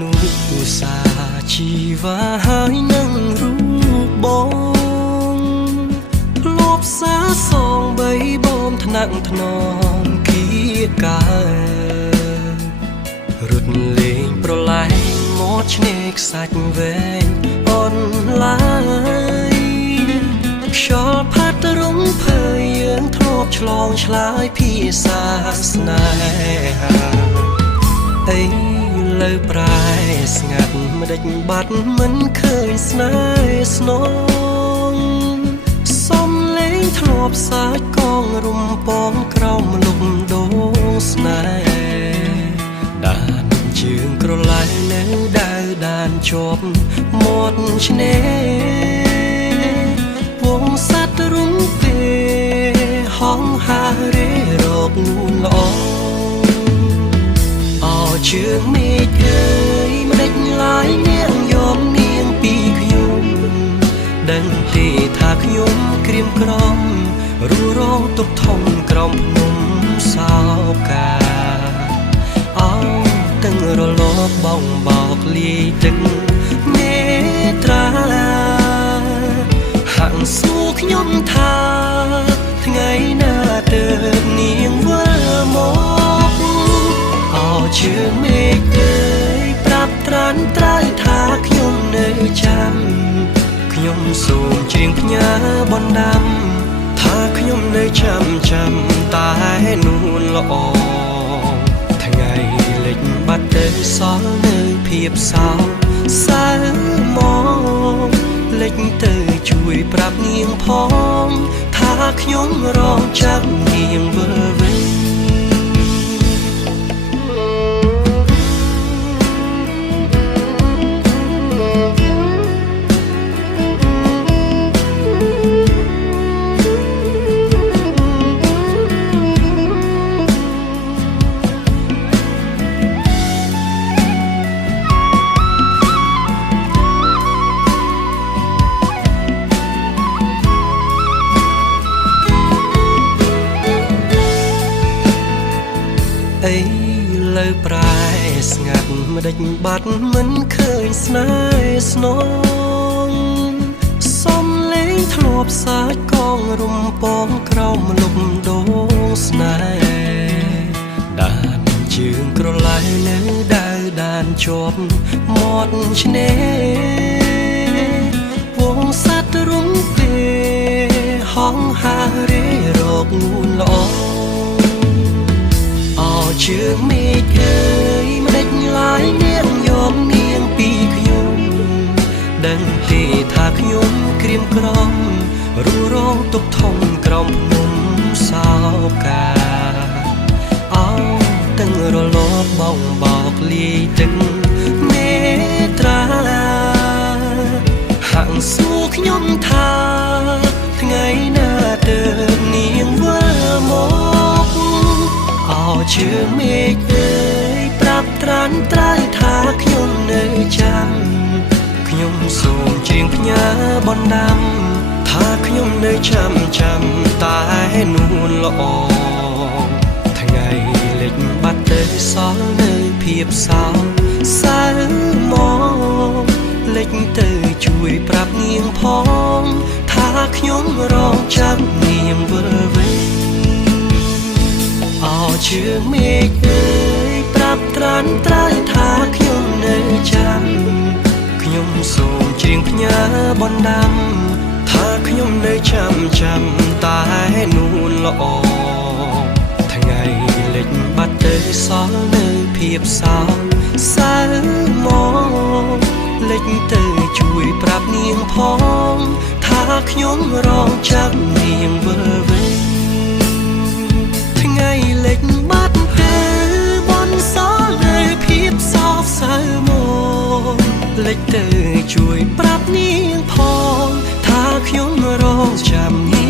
នុសាជីវ៉ាហើយនឹងរូបបងធ្លាប់សាសងបីបងថ្នាក់ថ្នមគៀការត់លេងប្រឡែងមកឆ្នេរខ្សាច់វែងអនឡាយខ្យល់ផាត់រំភើយយើងធ្លាប់ឆ្លងឆ្លើយភាសាស្នេហាអីលើប្រែស្ងាត់មិនដេចបាត់មិនឃើញស្នេហ៍ស្នងសំលេងធ្លាប់សាច់កងរំពងក្រោមលំដូងស្នេហ៍ដានជើងក្រឡែនៅដើរដានជាប់មាត់ឆ្នេរវងសត្វរុំពេលហងហារេរកនួនល្អជើងមេឃអើយមិនដេចឡាយនាងយកនាងពីខ្ញុំដឹងទេថាខ្ញុំក្រៀមក្រំរួរងទុកធំក្រំភ្នំសោកាអោទាំងរលកបងបោកលាយទឹកមេត្រាហាក់សួរខ្ញុំថាថ្ងៃណាទៅនាងវិលមកជើងមេឃអើយប្រាប់ត្រានត្រើយថាខ្ញុំនៅចាំខ្ញុំសូមច្រៀងផ្ញើបណ្ដាំថាខ្ញុំនៅចាំតែនួនល្អថ្ងៃលិចបាត់ទៅសល់នៅភាពសោកសៅមកលិចទៅជួយប្រាប់នាងផងថាខ្ញុំរងចាំនាងវិលវិញអីលើប្រែស្ងាត់មិនដេចបាត់មិនឃើញស្នេហ៍ស្នងសំលេងធ្លាប់សាច់កងរំពងក្រោមលំដូងស្នេហ៍ដានជើងក្រឡែនៅដើរដានជាប់មាត់ឆ្នេរវងសត្វរុំពេលហងហារេរកនួនល្អជើងមេឃអើយមិនដេចឡាយនាងយកនាងពីខ្ញុំដឹងទេថាខ្ញុំក្រៀមក្រំរួរងទុកធំក្រំភ្នំសោកាអោទាំងរលកបងបោកលាយទឹកមេត្រាហាក់សួរខ្ញុំថាថ្ងៃណាទៅនាងវិលមកជើងមេឃអើយប្រាប់ត្រានត្រើយថាខ្ញុំនៅចាំខ្ញុំសូមច្រៀងផ្ញើបណ្ដាំថាខ្ញុំនៅចាំតែនួនល្អថ្ងៃលិចបាត់ទៅសល់នៅភាពសោកសៅមកលិចទៅជួយប្រាប់នាងផងថាខ្ញុំរងចាំនាងវិលវិញជើងមេឃអើយប្រាប់ត្រានត្រើយថាខ្ញុំនៅចាំខ្ញុំសូមច្រៀងផ្ញើបណ្ដាំថាខ្ញុំនៅចាំតែនួនល្អថ្ងៃលិចបាត់ទៅសល់នៅភាពសោកសៅមកលិចទៅជួយប្រាប់នាងផងថាខ្ញុំរងចាំនាងវិលវិញថ្ងៃលិចបាត់ទៅបនសល់នៅភាពសោកសៅមកលិចទៅជួយប្រាប់នាងផងថាខ្ញុំរងចាំនា